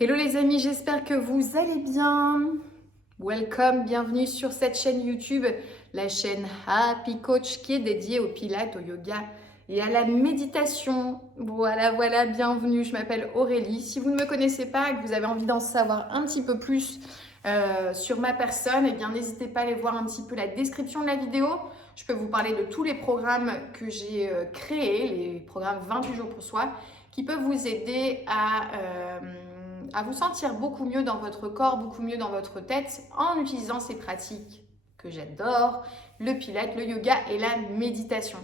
Hello les amis, j'espère que vous allez bien. Welcome, bienvenue sur cette chaîne YouTube, la chaîne Happy Coach qui est dédiée au pilates, au yoga et à la méditation. Voilà, bienvenue, je m'appelle Aurélie. Si vous ne me connaissez pas et que vous avez envie d'en savoir un petit peu plus sur ma personne, eh bien n'hésitez pas à aller voir un petit peu la description de la vidéo. Je peux vous parler de tous les programmes que j'ai créés, les programmes 28 jours pour soi, qui peuvent vous aider à vous sentir beaucoup mieux dans votre corps, beaucoup mieux dans votre tête en utilisant ces pratiques que j'adore, le pilates, le yoga et la méditation.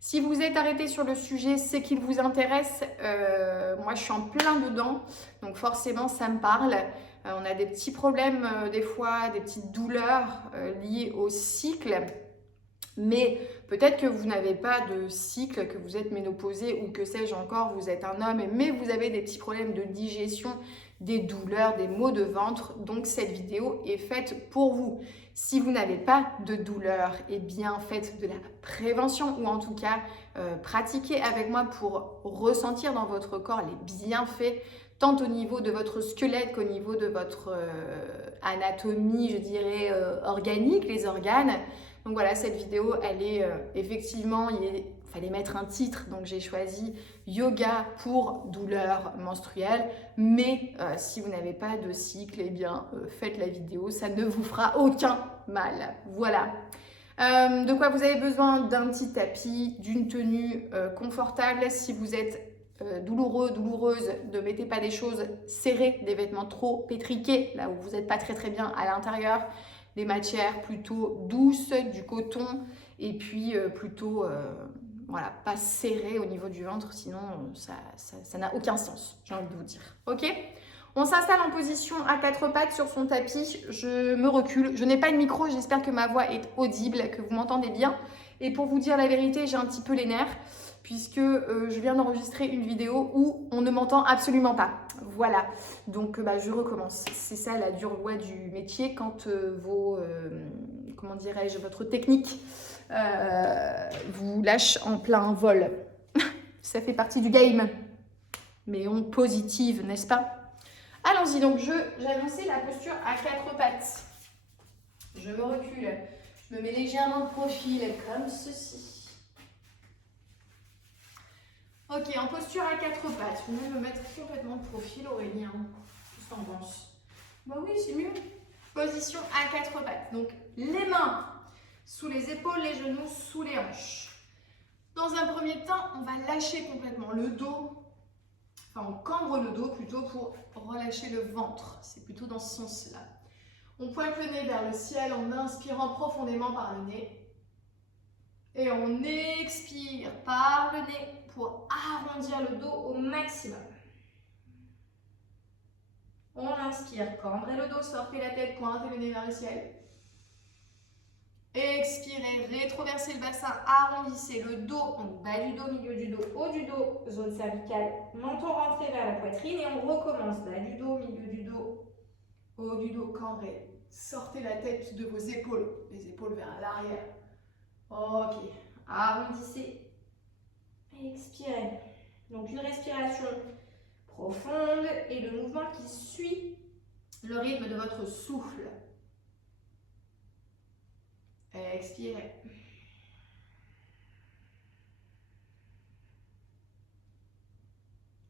Si vous êtes arrêté sur le sujet, c'est qu'il vous intéresse. Moi, je suis en plein dedans, donc forcément, ça me parle. On a des petits problèmes, des fois, des petites douleurs liées au cycle. Mais peut-être que vous n'avez pas de cycle, que vous êtes ménopausé ou que sais-je encore, vous êtes un homme, mais vous avez des petits problèmes de digestion, des douleurs, des maux de ventre. Donc cette vidéo est faite pour vous. Si vous n'avez pas de douleur, eh bien faites de la prévention ou en tout cas pratiquez avec moi pour ressentir dans votre corps les bienfaits tant au niveau de votre squelette qu'au niveau de votre anatomie, je dirais, organique, les organes. Donc voilà, cette vidéo, elle est effectivement, il fallait mettre un titre, donc j'ai choisi yoga pour douleurs menstruelles. Mais si vous n'avez pas de cycle, eh bien faites la vidéo, ça ne vous fera aucun mal. Voilà. De quoi vous avez besoin? D'un petit tapis, d'une tenue confortable. Si vous êtes douloureux, douloureuse, ne mettez pas des choses serrées, des vêtements trop pétriqués, là où vous n'êtes pas très bien à l'intérieur. Des matières plutôt douces, du coton, et puis plutôt, voilà, pas serré au niveau du ventre, sinon ça n'a aucun sens, j'ai envie de vous dire. Ok? On s'installe en position à quatre pattes sur son tapis, je me recule, je n'ai pas de micro, j'espère que ma voix est audible, que vous m'entendez bien. Et pour vous dire la vérité, j'ai un petit peu les nerfs, puisque je viens d'enregistrer une vidéo où on ne m'entend absolument pas. Voilà, donc je recommence. C'est ça la dure loi du métier quand comment dirais-je, votre technique vous lâche en plein vol. Ça fait partie du game, mais on positive, n'est-ce pas? Allons-y, donc j'ai annoncé la posture à quatre pattes. Je me recule, je me mets légèrement de profil comme ceci. Ok, en posture à quatre pattes, je vais me mettre complètement de profil, Aurélien. Qu'est-ce que t'en penses? Bah oui, c'est mieux. Position à quatre pattes. Donc les mains sous les épaules, les genoux sous les hanches. Dans un premier temps, on va lâcher complètement le dos. Enfin, on cambre le dos plutôt pour relâcher le ventre. C'est plutôt dans ce sens-là. On pointe le nez vers le ciel en inspirant profondément par le nez. Et on expire par le nez pour arrondir le dos au maximum. On inspire, cambrez le dos, sortez la tête, pointez le nez vers le ciel. Expirez, rétroversez le bassin, arrondissez le dos, donc bas du dos, milieu du dos, haut du dos, zone cervicale, menton rentré vers la poitrine et on recommence bas du dos, milieu du dos, haut du dos, cambré. Sortez la tête de vos épaules, les épaules vers l'arrière. Ok, arrondissez, expirez. Donc une respiration profonde et le mouvement qui suit le rythme de votre souffle. Expirez.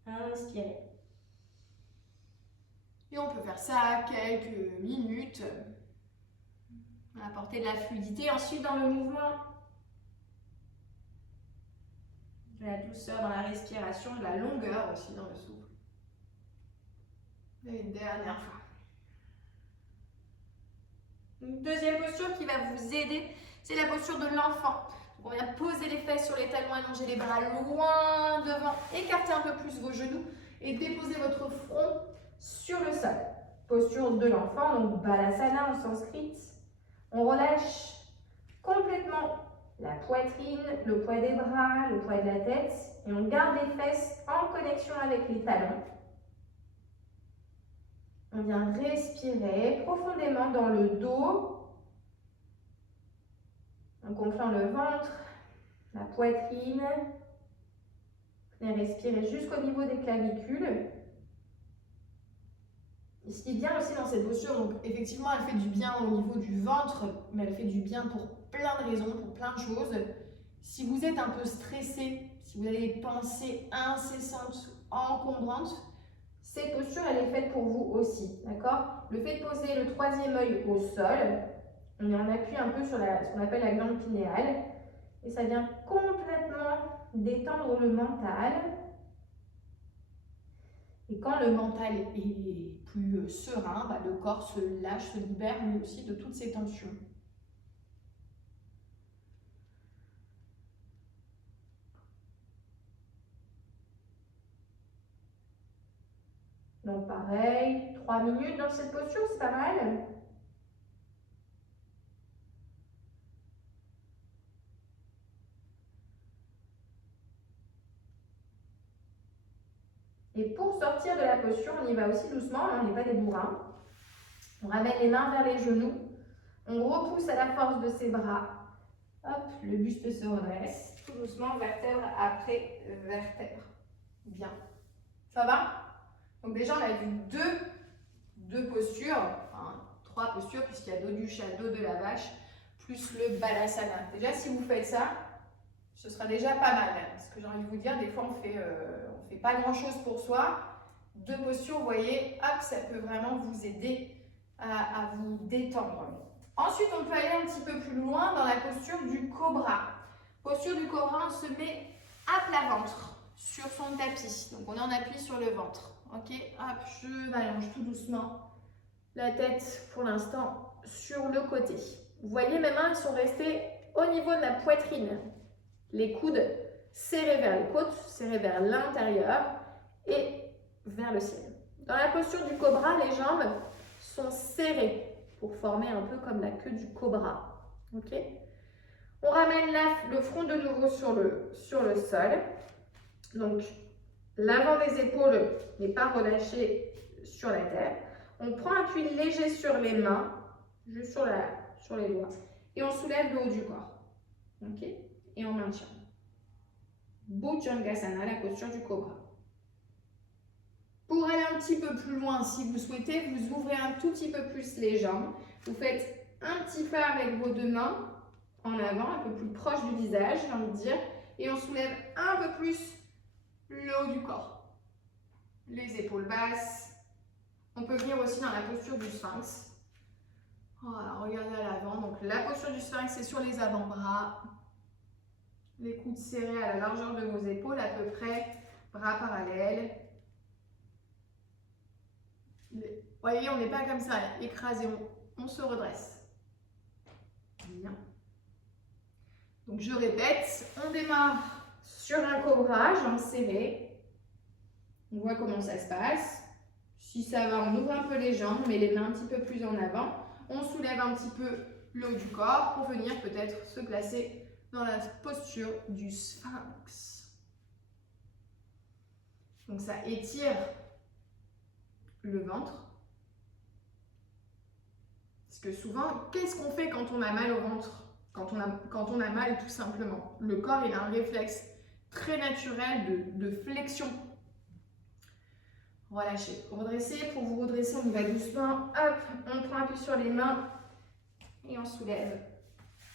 Inspirez. Et on peut faire ça quelques minutes. Apporter de la fluidité. Ensuite, dans le mouvement, de la douceur dans la respiration, de la longueur aussi dans le souffle. Et une dernière fois. Une deuxième posture qui va vous aider, c'est la posture de l'enfant. On vient poser les fesses sur les talons, allonger les bras loin devant, écarter un peu plus vos genoux et déposer votre front sur le sol. Posture de l'enfant, donc Balasana en sanskrit. On relâche complètement la poitrine, le poids des bras, le poids de la tête et on garde les fesses en connexion avec les talons. On vient respirer profondément dans le dos, en gonflant le ventre, la poitrine. Et respirer jusqu'au niveau des clavicules. Et ce qui est bien aussi dans cette posture, donc effectivement elle fait du bien au niveau du ventre, mais elle fait du bien pour plein de raisons, pour plein de choses. Si vous êtes un peu stressé, si vous avez des pensées incessantes, encombrantes, cette posture elle est faite pour vous aussi, d'accord? Le fait de poser le troisième œil au sol, on est en appui un peu sur ce qu'on appelle la glande pinéale, et ça vient complètement détendre le mental. Et quand le mental est plus serein, bah, le corps se lâche, se libère lui aussi de toutes ces tensions. Donc pareil, 3 minutes dans cette posture, c'est pas mal. Et pour sortir de la posture, on y va aussi doucement, hein, on n'est pas des bourrins. On ramène les mains vers les genoux. On repousse à la force de ses bras. Hop, le buste se redresse. Tout doucement, vertèbre après vertèbre. Bien. Ça va? Donc déjà, on a vu deux postures, enfin, 3 postures, puisqu'il y a dos du chat, dos de la vache, plus le balasana. Déjà, si vous faites ça, ce sera déjà pas mal. Parce que j'ai envie de vous dire, des fois, on fait pas grand-chose pour soi. 2 postures, vous voyez, hop, ça peut vraiment vous aider à vous détendre. Ensuite, on peut aller un petit peu plus loin dans la posture du cobra. Posture du cobra, on se met à plat ventre sur son tapis. Donc, on est en appui sur le ventre. Ok, hop, je m'allonge tout doucement. La tête, pour l'instant, sur le côté. Vous voyez, mes mains sont restées au niveau de la poitrine. Les coudes serrés vers les côtes, serrés vers l'intérieur et vers le ciel. Dans la posture du cobra, les jambes sont serrées pour former un peu comme la queue du cobra. Ok, on ramène le front de nouveau sur le sol. Donc, l'avant des épaules n'est pas relâché sur la terre. On prend un appui léger sur les mains, juste sur les doigts. Et on soulève le haut du corps. Ok, et on maintient. Bhujangasana, la posture du cobra. Pour aller un petit peu plus loin, si vous souhaitez, vous ouvrez un tout petit peu plus les jambes. Vous faites un petit pas avec vos 2 mains en avant, un peu plus proche du visage, j'ai envie de dire. Et on soulève un peu plus le haut du corps. Les épaules basses. On peut venir aussi dans la posture du sphinx. Voilà, regardez à l'avant. Donc la posture du sphinx, c'est sur les avant-bras. Les coudes serrés à la largeur de vos épaules à peu près. Bras parallèles. Vous voyez, on n'est pas comme ça, écrasé, on se redresse. Bien. Donc je répète, on démarre sur un cobra, jambes serrées. On voit comment ça se passe. Si ça va, on ouvre un peu les jambes, on met les mains un petit peu plus en avant. On soulève un petit peu le haut du corps pour venir peut-être se placer dans la posture du sphinx. Donc ça étire le ventre. Parce que souvent, qu'est-ce qu'on fait quand on a mal au ventre? Quand on a mal tout simplement. Le corps, il a un réflexe très naturel de flexion. Relâchez. Redressez. Pour vous redresser, on y va doucement. Hop, on prend appui sur les mains et on soulève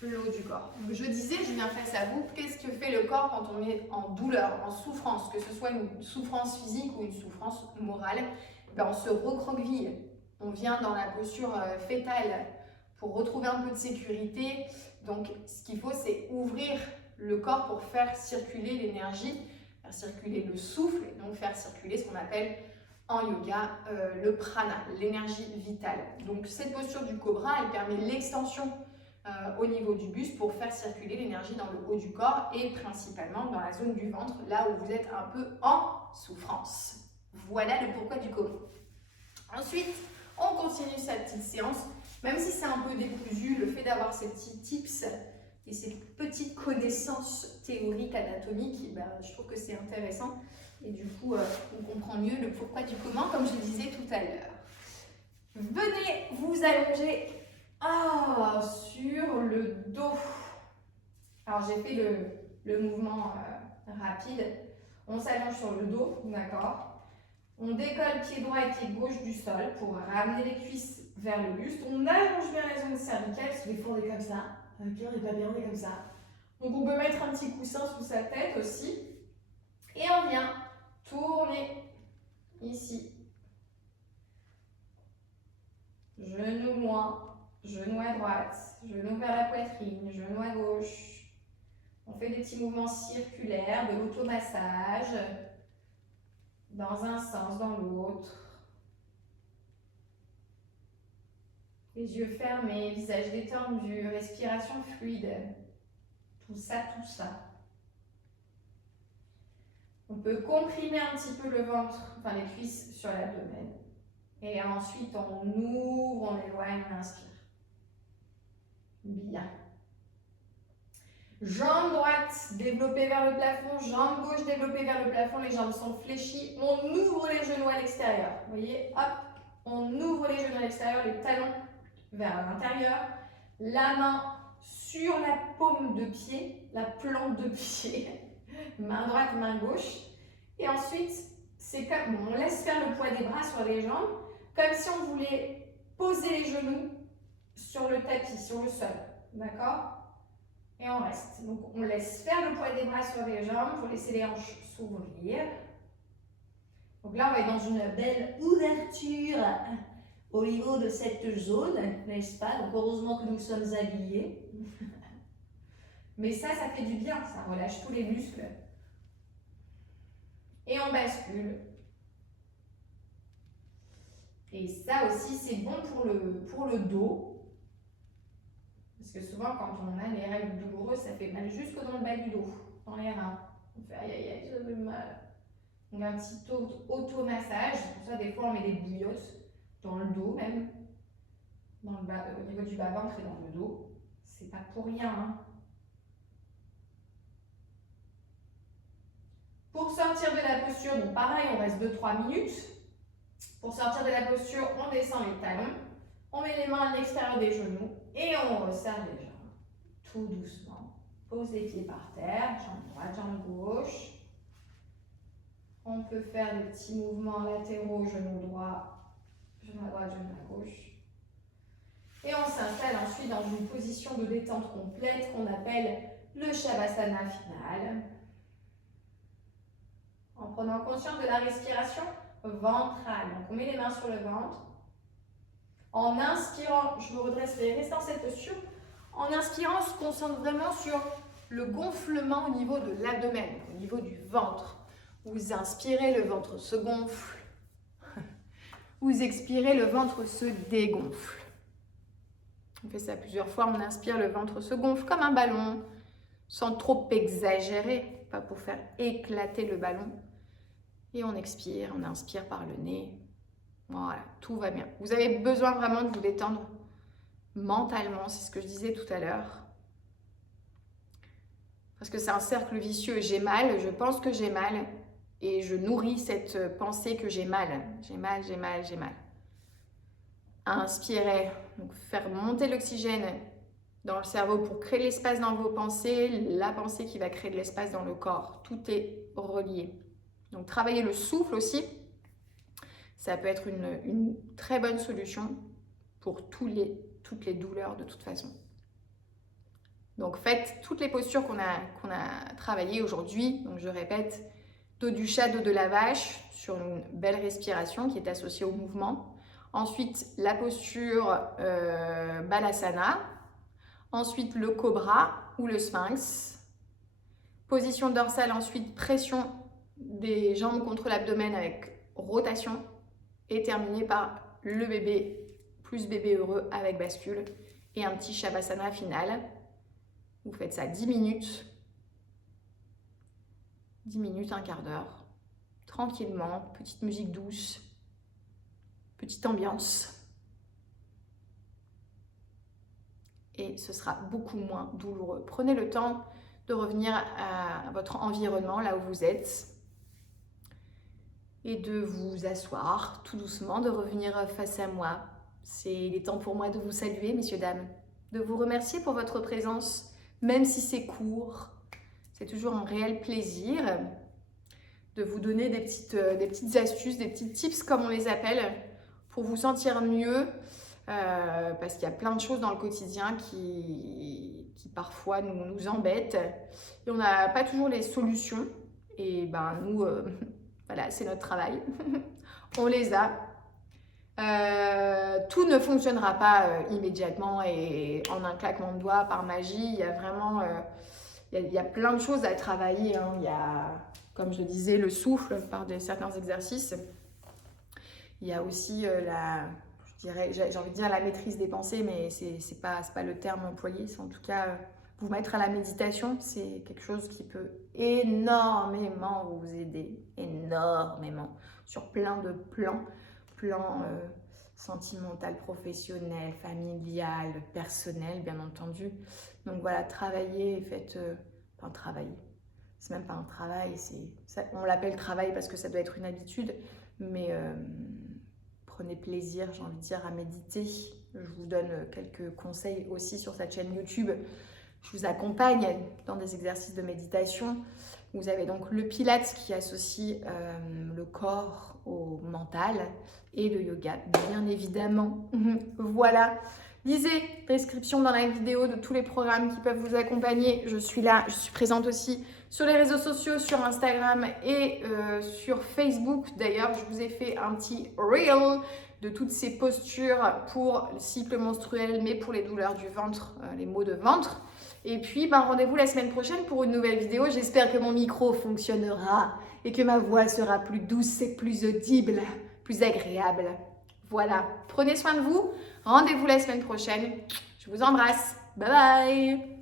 le haut du corps. Donc, je disais, je viens face à vous, qu'est-ce que fait le corps quand on est en douleur, en souffrance, que ce soit une souffrance physique ou une souffrance morale? Ben, on se recroqueville. On vient dans la posture fétale pour retrouver un peu de sécurité. Donc, ce qu'il faut, c'est ouvrir le corps pour faire circuler l'énergie, faire circuler le souffle, et donc faire circuler ce qu'on appelle en yoga le prana, l'énergie vitale. Donc, cette posture du cobra, elle permet l'extension au niveau du buste pour faire circuler l'énergie dans le haut du corps et principalement dans la zone du ventre, là où vous êtes un peu en souffrance. Voilà le pourquoi du comment. Ensuite, on continue sa petite séance. Même si c'est un peu décousu, le fait d'avoir ces petits tips et ces petites connaissances théoriques, anatomiques, ben, je trouve que c'est intéressant. Et du coup, on comprend mieux le pourquoi du comment, comme je le disais tout à l'heure. Venez vous allonger sur le dos. Alors, j'ai fait le mouvement rapide. On s'allonge sur le dos, d'accord? On décolle pied droit et pied gauche du sol pour ramener les cuisses vers le buste. On allonge bien la zone cervicale, parce que des fois on est comme ça. Ok, on n'est pas bien, on est comme ça. Donc on peut mettre un petit coussin sous sa tête aussi. Et on vient tourner ici. Genou loin, genou à droite, genou vers la poitrine, genou à gauche. On fait des petits mouvements circulaires, de l'automassage, dans un sens, dans l'autre. Les yeux fermés, visage détendu, respiration fluide. Tout ça, tout ça. On peut comprimer un petit peu le ventre, enfin les cuisses sur l'abdomen. Et ensuite, on ouvre, on éloigne, on inspire. Bien. Jambe droite développée vers le plafond, jambe gauche développée vers le plafond, les jambes sont fléchies. On ouvre les genoux à l'extérieur. Vous voyez, hop, on ouvre les genoux à l'extérieur, les talons vers l'intérieur. La main sur la paume de pied, la plante de pied. Main droite, main gauche. Et ensuite, c'est comme on laisse faire le poids des bras sur les jambes, comme si on voulait poser les genoux sur le tapis, sur le sol. D'accord? Et on reste. Donc, on laisse faire le poids des bras sur les jambes pour laisser les hanches s'ouvrir. Donc là, on va être dans une belle ouverture au niveau de cette zone, n'est-ce pas? Donc, heureusement que nous sommes habillés. Mais ça fait du bien, ça relâche tous les muscles. Et on bascule. Et ça aussi, c'est bon pour le dos. Parce que souvent, quand on a les règles douloureuses, ça fait mal jusque dans le bas du dos, dans les reins. On fait aïe aïe aïe, ça fait mal. Donc un petit automassage. Pour ça, des fois, on met des bouillottes dans le dos même. Dans le bas, au niveau du bas-ventre et dans le dos. C'est pas pour rien. Hein. Pour sortir de la posture, donc pareil, on reste 2-3 minutes. Pour sortir de la posture, on descend les talons. On met les mains à l'extérieur des genoux et on resserre les jambes. Tout doucement. Pose les pieds par terre, jambe droite, jambe gauche. On peut faire des petits mouvements latéraux, genou droit, genou à droite, genou à gauche. Et on s'installe ensuite dans une position de détente complète qu'on appelle le Shavasana final. En prenant conscience de la respiration ventrale. Donc on met les mains sur le ventre. En inspirant, je me redresse, reste dans cette posture. En inspirant, on se concentre vraiment sur le gonflement au niveau de l'abdomen, au niveau du ventre. Vous inspirez, le ventre se gonfle. Vous expirez, le ventre se dégonfle. On fait ça plusieurs fois. On inspire, le ventre se gonfle comme un ballon, sans trop exagérer, pas pour faire éclater le ballon. Et on expire, on inspire par le nez. Voilà, tout va bien. Vous avez besoin vraiment de vous détendre mentalement, c'est ce que je disais tout à l'heure. Parce que c'est un cercle vicieux. J'ai mal, je pense que j'ai mal. Et je nourris cette pensée que j'ai mal. J'ai mal, j'ai mal, j'ai mal. Inspirez, donc faire monter l'oxygène dans le cerveau pour créer de l'espace dans vos pensées. La pensée qui va créer de l'espace dans le corps. Tout est relié. Donc travailler le souffle aussi. Ça peut être une très bonne solution pour toutes les douleurs de toute façon. Donc faites toutes les postures qu'on a travaillées aujourd'hui. Donc je répète, dos du chat, dos de la vache sur une belle respiration qui est associée au mouvement. Ensuite la posture Balasana. Ensuite le cobra ou le sphinx. Position dorsale, ensuite pression des jambes contre l'abdomen avec rotation. Et terminé par le bébé plus bébé heureux avec bascule et un petit Shavasana final. Vous faites ça 10 minutes. 10 minutes, un quart d'heure. Tranquillement, petite musique douce, petite ambiance. Et ce sera beaucoup moins douloureux. Prenez le temps de revenir à votre environnement, là où vous êtes. Et de vous asseoir tout doucement, de revenir face à moi. C'est le temps pour moi de vous saluer, messieurs, dames, de vous remercier pour votre présence, même si c'est court. C'est toujours un réel plaisir de vous donner des petites astuces, des petits tips comme on les appelle, pour vous sentir mieux, parce qu'il y a plein de choses dans le quotidien qui parfois nous embêtent et on n'a pas toujours les solutions. Et ben nous, voilà, c'est notre travail, on les a. Tout ne fonctionnera pas immédiatement et en un claquement de doigts par magie. Il y a vraiment il y a plein de choses à travailler, hein. Il y a, comme je le disais, le souffle par certains exercices. Il y a aussi j'ai envie de dire la maîtrise des pensées, mais c'est pas le terme employé. C'est en tout cas vous mettre à la méditation. C'est quelque chose qui peut énormément vous aider, énormément, sur plein de plans sentimental, professionnel, familial, personnel, bien entendu. Donc voilà, travailler, travailler. C'est même pas un travail, on l'appelle travail parce que ça doit être une habitude, mais prenez plaisir, j'ai envie de dire, à méditer. Je vous donne quelques conseils aussi sur cette chaîne YouTube. Je vous accompagne dans des exercices de méditation. Vous avez donc le Pilates qui associe le corps au mental et le yoga, bien évidemment. Voilà. Lisez description dans la vidéo de tous les programmes qui peuvent vous accompagner. Je suis là, je suis présente aussi sur les réseaux sociaux, sur Instagram et sur Facebook. D'ailleurs, je vous ai fait un petit reel de toutes ces postures pour le cycle menstruel, mais pour les douleurs du ventre, les maux de ventre. Et puis, rendez-vous la semaine prochaine pour une nouvelle vidéo. J'espère que mon micro fonctionnera et que ma voix sera plus douce et plus audible, plus agréable. Voilà, prenez soin de vous. Rendez-vous la semaine prochaine. Je vous embrasse. Bye bye.